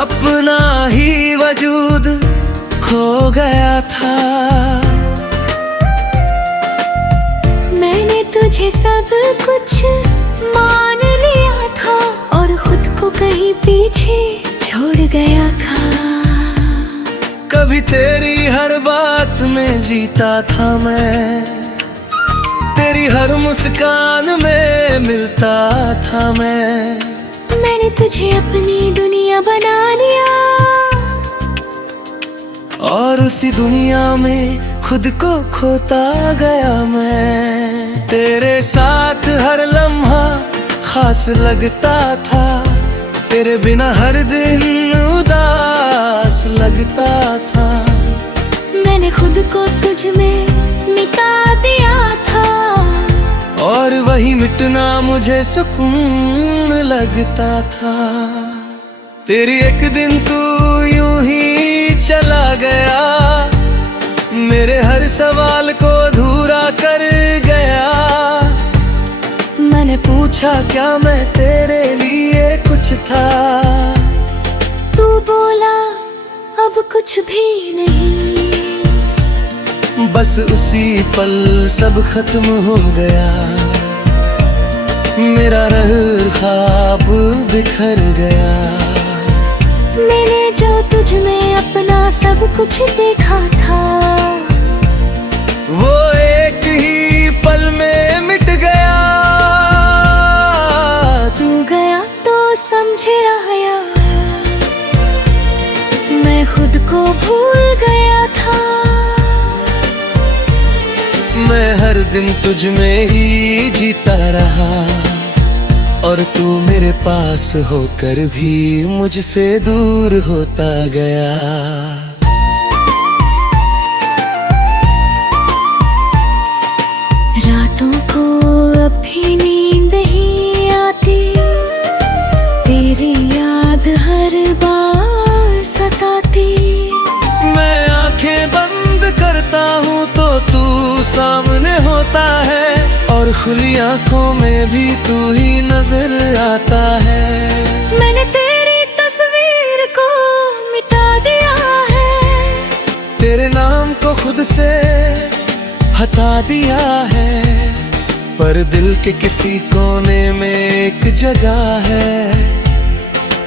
अपना ही वजूद खो गया था। मैंने तुझे सब कुछ मान लिया था और खुद को कहीं पीछे छोड़ गया था। कभी तेरी हर बात में जीता था मैं, तेरी हर मुस्कान में मिलता था मैं। मैंने तुझे अपनी दुनिया बना लिया और उसी दुनिया में खुद को खोता गया मैं। तेरे साथ हर लम्हा खास लगता था, तेरे बिना हर दिन उदास लगता था। मैंने खुद को तुझ में मिटा दिया था और वही मिटना मुझे सुकून लगता था। तेरी एक दिन तू यूं ही चला गया, मेरे हर सवाल को अधूरा कर गया। मैंने पूछा क्या मैं तेरे लिए कुछ था, तू बोला अब कुछ भी नहीं। बस उसी पल सब खत्म हो गया, मेरा रह ख्वाब बिखर गया। मैंने जो तुझ में अपना सब कुछ देखा था, वो एक ही पल में मिट गया। तू गया तो समझ आया, मैं खुद को भूल गया था। मैं हर दिन तुझ में ही जीता रहा और तू मेरे पास होकर भी मुझसे दूर होता गया। रातों को अब भी नींद ही आती, तेरी याद हर बार सताती। मैं आंखें बंद करता हूँ तो तू सामने होता है और खुली आंखों में भी तू ही नजर आता है। मैंने तेरी तस्वीर को मिटा दिया है, तेरे नाम को खुद से हटा दिया है। पर दिल के किसी कोने में एक जगह है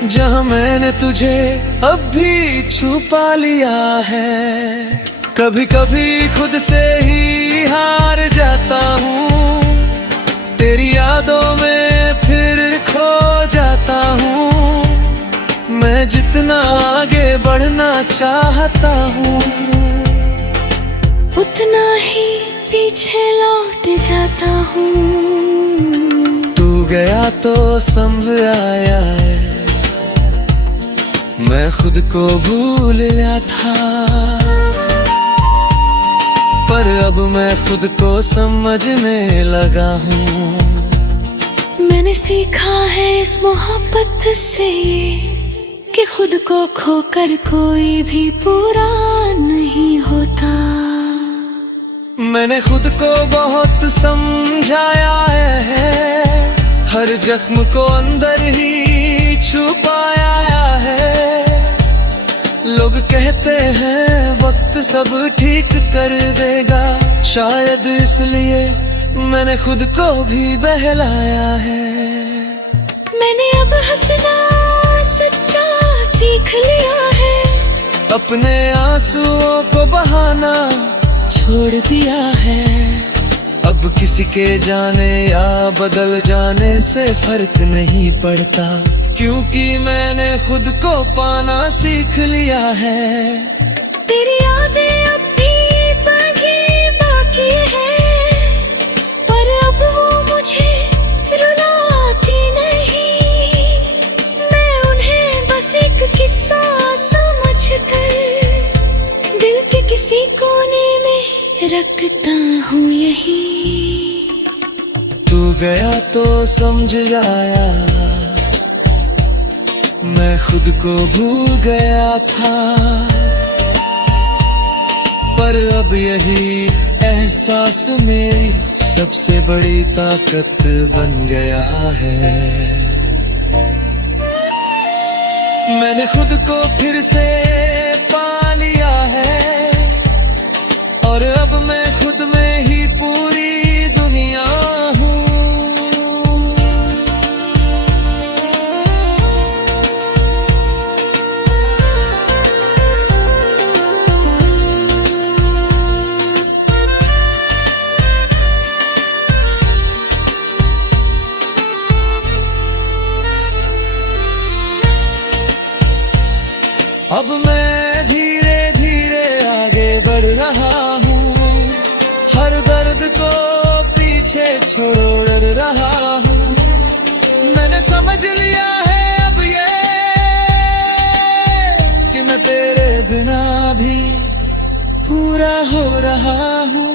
जहाँ मैंने तुझे अब भी छुपा लिया है। कभी कभी खुद से ही हार जाता हूँ, तेरी यादों में फिर खो जाता हूँ। मैं जितना आगे बढ़ना चाहता हूँ, उतना ही पीछे लौट जाता हूँ। तू गया तो समझ आया है, मैं खुद को भूल गया था। पर अब मैं खुद को समझने लगा हूँ। मैंने सीखा है इस मोहब्बत से कि खुद को खोकर कोई भी पूरा नहीं होता। मैंने खुद को बहुत समझाया है, हर जख्म को अंदर ही छुपाया है। लोग कहते हैं वक्त सब ठीक कर देगा, शायद इसलिए मैंने खुद को भी बहलाया है। मैंने अब हंसना सच्चा सीख लिया है, अपने आंसुओं को बहाना छोड़ दिया है। अब किसी के जाने या बदल जाने से फर्क नहीं पड़ता, क्योंकि मैंने खुद को पाना सीख लिया है। तेरी यादें अब भी बाकी है, पर अब वो मुझे रुलाती नहीं। मैं उन्हें बस एक किस्सा समझकर दिल के किसी कोने में रखता हूँ यही। तू गया तो समझ आया, मैं खुद को भूल गया था। पर अब यही एहसास मेरी सबसे बड़ी ताकत बन गया है। मैंने खुद को फिर से पा लिया है और अब मैं खुद में ही पूरी दुनिया हूँ। अब मैं धीरे धीरे आगे बढ़ रहा हूँ, हर दर्द को पीछे छोड़ रहा हूँ। मैंने समझ लिया है अब ये कि मैं तेरे बिना भी पूरा हो रहा हूँ।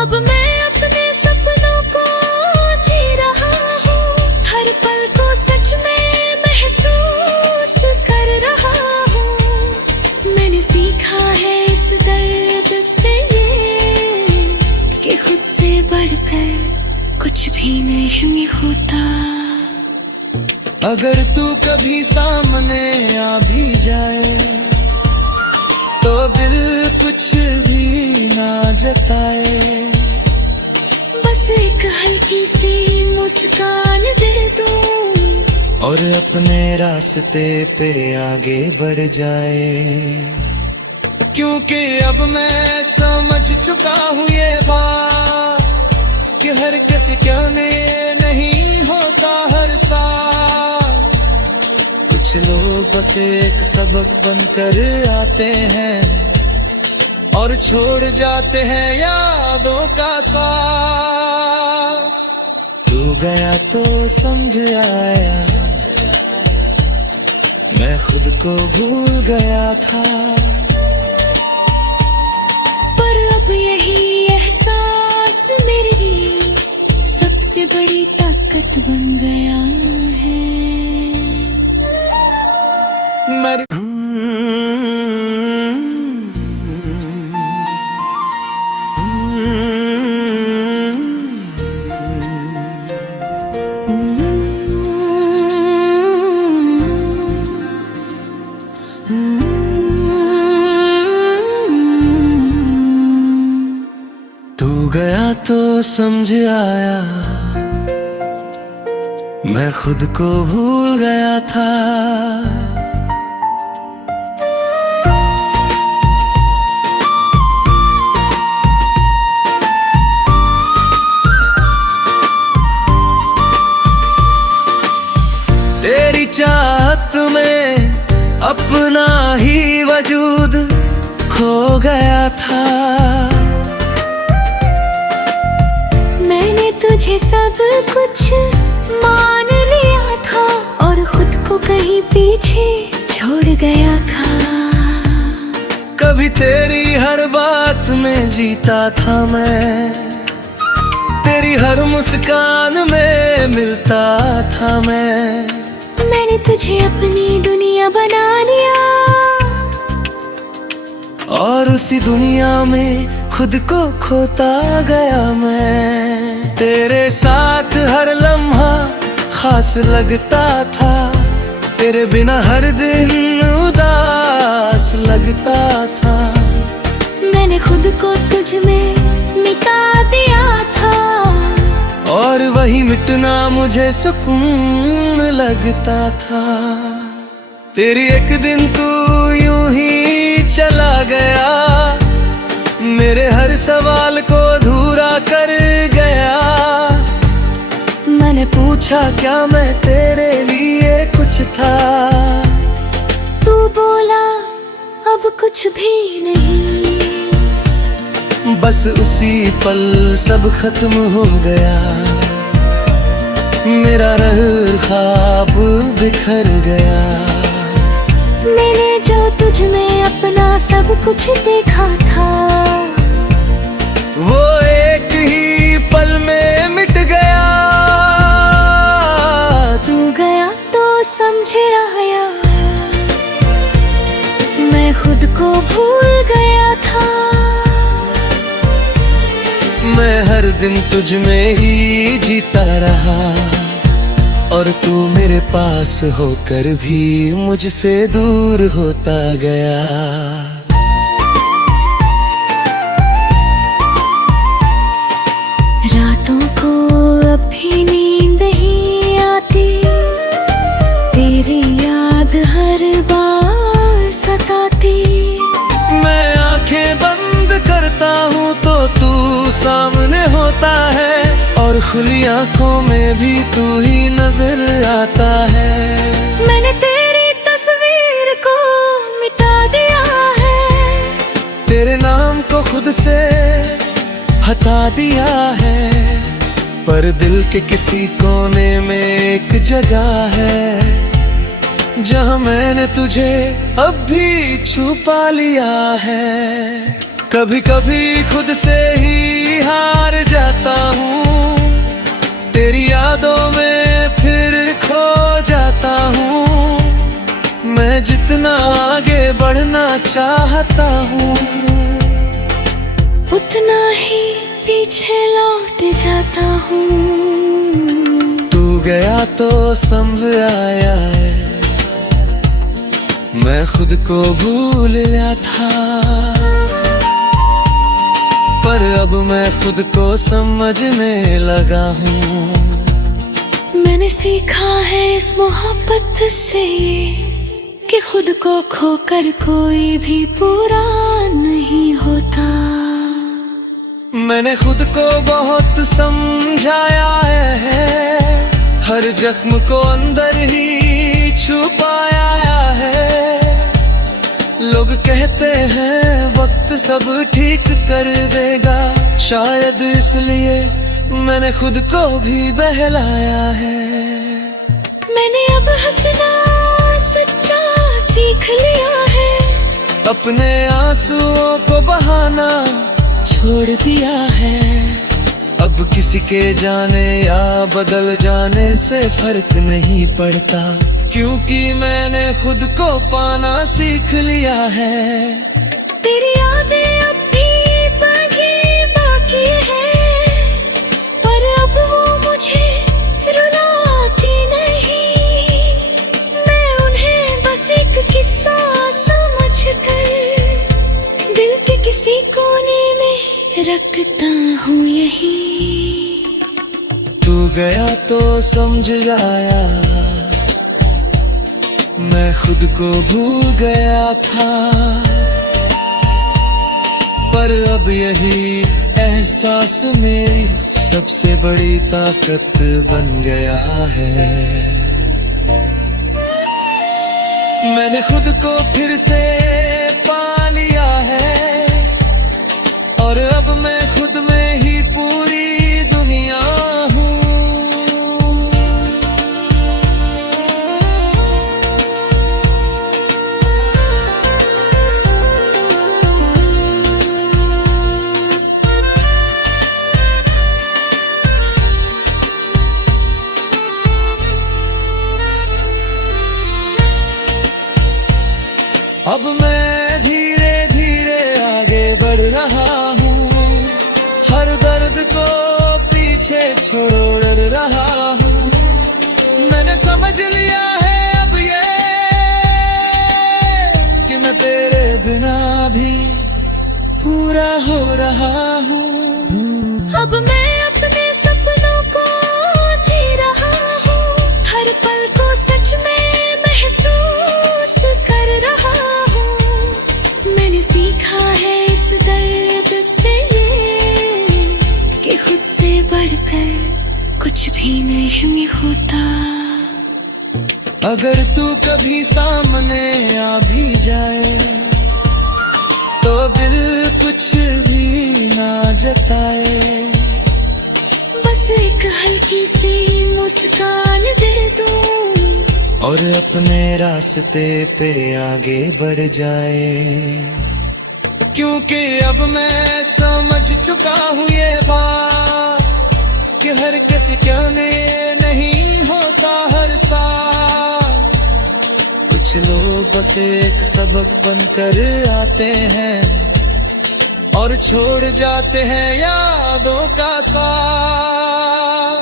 अब मैं अपने सपनों को जी रहा हूँ, हर पल को सच में महसूस कर रहा हूँ। मैंने सीखा है इस दर्द से ये कि खुद से बढ़कर कुछ भी नहीं होता। अगर तू कभी सामने आ भी जाए तो दिल कुछ भी ना जताए, बस एक हल्की सी मुस्कान दे दूं और अपने रास्ते पे आगे बढ़ जाए। क्योंकि अब मैं समझ चुका हूँ ये बात कि हर किसी के लिए नहीं होता हर साथ। कुछ लोग बस एक सबक बनकर आते हैं और छोड़ जाते हैं यादों का साथ। तू गया तो समझ आया, मैं खुद को भूल गया था, पर अब यही एहसास मेरी सबसे बड़ी ताकत बन गया है। तू गया तो समझ आया, मैं खुद को भूल गया था, तेरी चाहत में अपना ही वजूद खो गया था। मैंने तुझे सब कुछ मान लिया था और खुद को कहीं पीछे छोड़ गया था। कभी तेरी हर बात में जीता था मैं, तेरी हर मुस्कान में मिलता था मैं। मैंने तुझे अपनी दुनिया बना लिया और उसी दुनिया में खुद को खोता गया मैं। तेरे साथ हर लम्हा खास लगता था, तेरे बिना हर दिन उदास लगता था। मैंने खुद को तुझ में मिटा दिया था और वही मिटना मुझे सुकून लगता था। तेरी एक दिन तू यूं ही चला गया, मेरे हर सवाल को अधूरा कर गया। मैंने पूछा क्या मैं तेरे लिए कुछ था, तू बोला अब कुछ भी नहीं। बस उसी पल सब खत्म हो गया, मेरा रह ख्वाब बिखर गया। मैंने जो तुझ में अपना सब कुछ देखा था, वो एक ही पल में मिट गया। तू गया तो समझ आया, मैं खुद को भूल गया था। मैं हर दिन तुझ में ही जीता रहा और तू मेरे पास होकर भी मुझसे दूर होता गया। रातों को अब भी नींद नहीं आती, तेरी याद हर बार सताती। मैं आंखें बंद करता हूँ तो तू सामने होता है, और खुली आंखों में भी तू ही नजर आता है। मैंने तेरी तस्वीर को मिटा दिया है, तेरे नाम को खुद से हटा दिया है, पर दिल के किसी कोने में एक जगह है जहां मैंने तुझे अब भी छुपा लिया है। कभी कभी खुद से ही हार जाता हूँ, तेरी यादों में फिर खो जाता हूँ। मैं जितना आगे बढ़ना चाहता हूँ, उतना ही पीछे लौट जाता हूँ। तू गया तो समझ आया है, मैं खुद को भूल गया था, पर अब मैं खुद को समझने लगा हूँ। मैंने सीखा है इस मोहब्बत से कि खुद को खोकर कोई भी पूरा नहीं होता। मैंने खुद को बहुत समझाया है, हर जख्म को अंदर ही छुपाया है। लोग कहते हैं वक्त सब ठीक कर देगा, शायद इसलिए मैंने खुद को भी बहलाया है। मैंने अब हंसना सच्चा सीख लिया है, अपने आंसुओं को बहाना छोड़ दिया है। अब किसी के जाने या बदल जाने से फर्क नहीं पड़ता, क्योंकि मैंने खुद को पाना सीख लिया है। तेरी यादें अब भी बाकी है, पर अब वो मुझे रुलाती नहीं। मैं उन्हें बस एक किस्सा समझकर दिल के किसी कोने में रखता हूँ यही। तू गया तो समझ आया, मैं खुद को भूल गया था, पर अब यही एहसास मेरी सबसे बड़ी ताकत बन गया है। मैंने खुद को फिर से पा लिया है, और अब मैं खुद में ही पूरी दुनिया हूँ। अब मैं धीरे धीरे आगे बढ़ रहा हूँ, हर दर्द को पीछे छोड़ रहा हूँ। मैंने समझ लिया है अब ये कि मैं तेरे बिना भी पूरा हो रहा हूँ। अब मैं अपने सपनों को जी रहा हूँ, हर पल को सच में महसूस कर रहा हूँ। मैंने सीखा है इस दर्द से ये कि खुद से बढ़कर कुछ भी नहीं होता। अगर तू कभी सामने आ भी जाए तो दिल कुछ भी ना जताए, बस एक हल्की सी मुस्कान दे दूं और अपने रास्ते पे आगे बढ़ जाए। क्योंकि अब मैं समझ चुका हूँ ये बात कि हर किसी कहने नहीं होता हर साल। कुछ लोग बस एक सबक बनकर आते हैं और छोड़ जाते हैं यादों का साथ।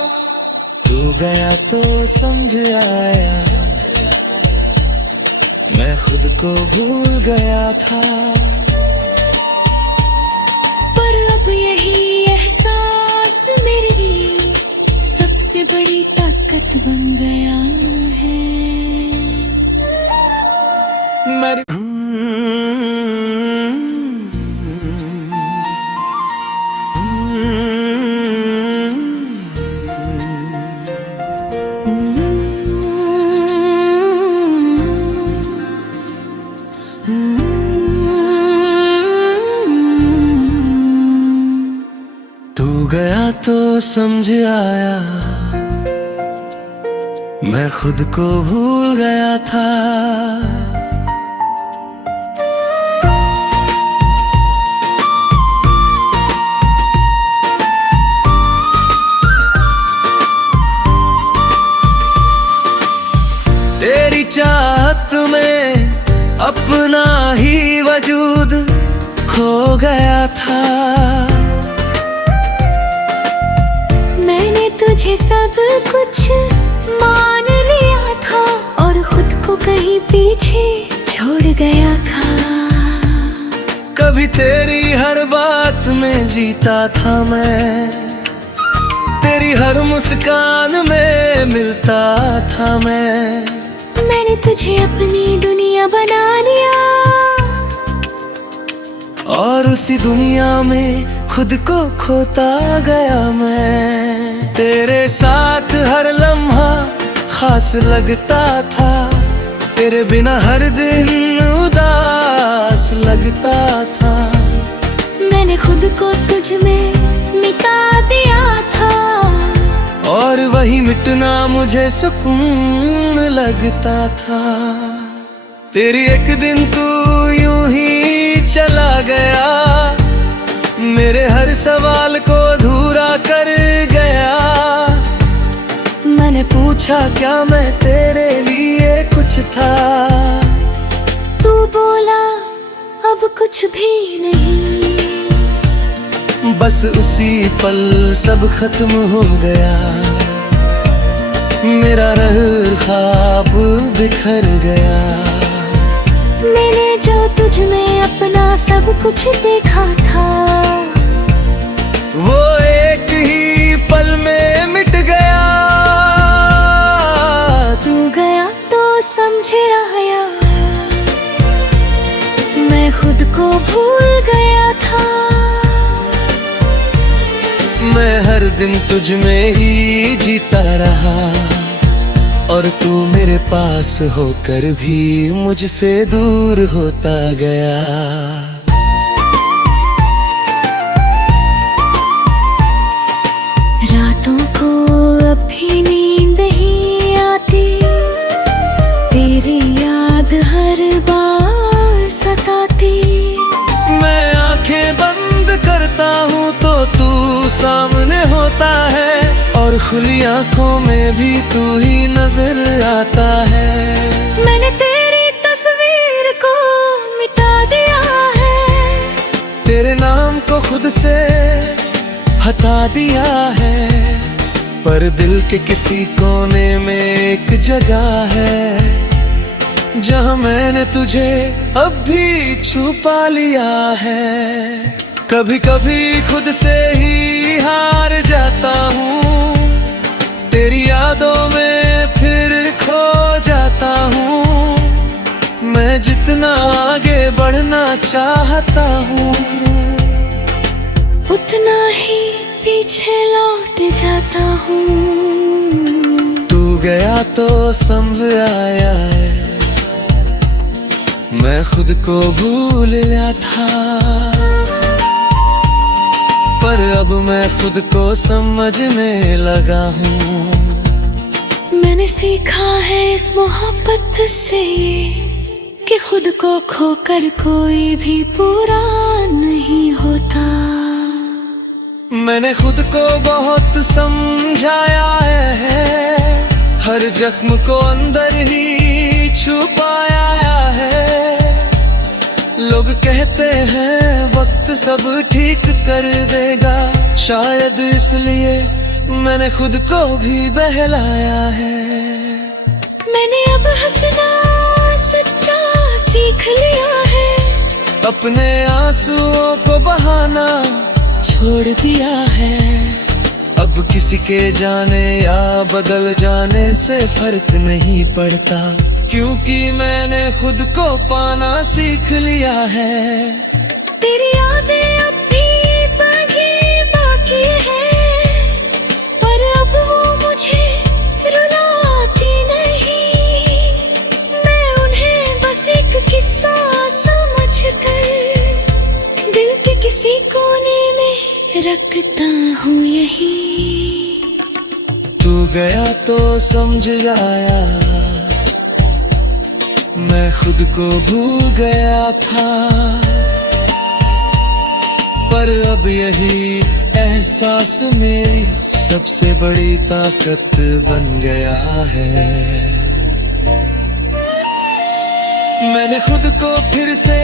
तू गया तो समझ आया, मैं खुद को भूल गया था। पर अब यही एहसास मेरी सबसे बड़ी ताकत बन गया है। तू गया तो समझ आया, मैं खुद को भूल गया था। तेरी चाहत में अपना ही वजूद खो गया था। मैंने तुझे सब कुछ मान लिया था और खुद को कहीं पीछे छोड़ गया था। कभी तेरी हर बात में जीता था मैं, तेरी हर मुस्कान में मिलता था मैं। मैंने तुझे अपनी दुनिया बना लिया और उसी दुनिया में खुद को खोता गया मैं। तेरे साथ हर लम्हा खास लगता था, तेरे बिना हर दिन उदास लगता था। मैंने खुद को तुझ में मिटा दिया था और वही मिटना मुझे सुकून लगता था। तेरी एक दिन तू यूं ही चला गया, मेरे हर सवाल को अधूरा कर गया। मैंने पूछा क्या मैं तेरे लिए कुछ था, तू बोला अब कुछ भी नहीं। बस उसी पल सब खत्म हो गया, मेरा रह ख्वाब बिखर गया। मैंने जो तुझ में अपना सब कुछ देखा था, वो एक ही पल में मिट गया। तू गया तो समझ आया, मैं खुद को भूल गया था। मैं हर दिन तुझ में ही जीता रहा और तू मेरे पास होकर भी मुझसे दूर होता गया। रातों को अब भी नींद नहीं आती, तेरी याद हर बार सताती। मैं आंखें बंद करता हूँ तो तू सामने होता है और खुली आंखों में भी तू ही नजर आता है। मैंने तेरी तस्वीर को मिटा दिया है, तेरे नाम को खुद से हटा दिया है, पर दिल के किसी कोने में एक जगह है जहां मैंने तुझे अब भी छुपा लिया है। कभी कभी खुद से ही हार जाता हूँ, तेरी यादों में फिर खो जाता हूँ। मैं जितना आगे बढ़ना चाहता हूँ, उतना ही पीछे लौट जाता हूँ। तू गया तो समझ आया है, मैं खुद को भूल गया था। पर अब मैं खुद को समझने लगा हूँ। मैंने सीखा है इस मोहब्बत से कि खुद को खोकर कोई भी पूरा नहीं होता। मैंने खुद को बहुत समझाया है, हर जख्म को अंदर ही छुपाया है। लोग कहते हैं वक्त सब ठीक कर देगा, शायद इसलिए मैंने खुद को भी बहलाया है। मैंने अब हंसना सच्चा सीख लिया है। अपने आंसुओं को बहाना छोड़ दिया है। अब किसी के जाने या बदल जाने से फर्क नहीं पड़ता, क्योंकि मैंने खुद को पाना सीख लिया है। तेरी यादें अब भी बाकी है, पर अब वो मुझे रुलाती नहीं। मैं उन्हें बस एक किस्सा समझकर दिल के किसी कोने में रखता हूँ यही। तू गया तो समझ आया, मैं खुद को भूल गया था। पर अब यही एहसास मेरी सबसे बड़ी ताकत बन गया है। मैंने खुद को फिर से